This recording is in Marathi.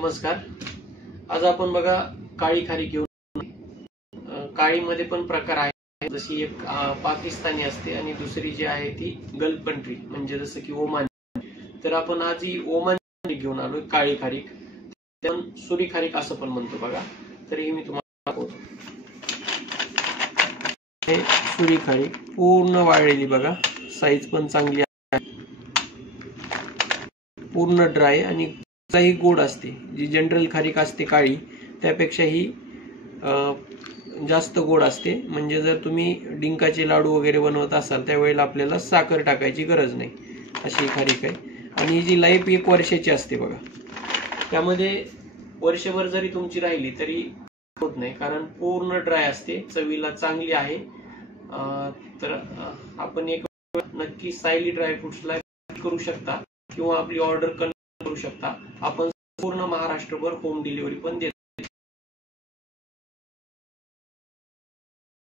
नमस्कार. आज आपण बघा काळी खारीक घेऊन काळीमध्ये पण प्रकार आहे, जशी एक पाकिस्तानी असते आणि दुसरी जी आहे ती गल्फ कंट्री म्हणजे जसं की ओमान. तर आपण आज ही ओमान घेऊन आलोय काळी खारीक, त्याला सुरी खारीक असं पण म्हणतो बघा. तर हे मी तुम्हाला दाखवतो. हे सुरी खारीक पूर्ण वाळलेली बघा, साईज पण चांगली आहे, पूर्ण ड्राय आणि ही गोड असते. जी जनरल खारीक असते काळी त्यापेक्षा ही जास्त गोड असते. म्हणजे जर तुम्ही डिंकाचे लाडू वगैरे बनवत असाल त्यावेळेला आपल्याला साखर टाकायची गरज नाही, अशी खारीक आहे. आणि ही जी लाईफ 1 वर्षाची असते बघा, त्यामध्ये वर्षभर जरी तुमची राहिली तरी होत नाही, कारण पूर्ण ड्राय असते, चवीला चांगली आहे. तर आपण एक नक्की सायली ड्रायफ्रुट्सला करू शकता किंवा आपली ऑर्डर करू शकता. आपण पूर्ण महाराष्ट्रभर होम डिलिव्हरी पण देतो.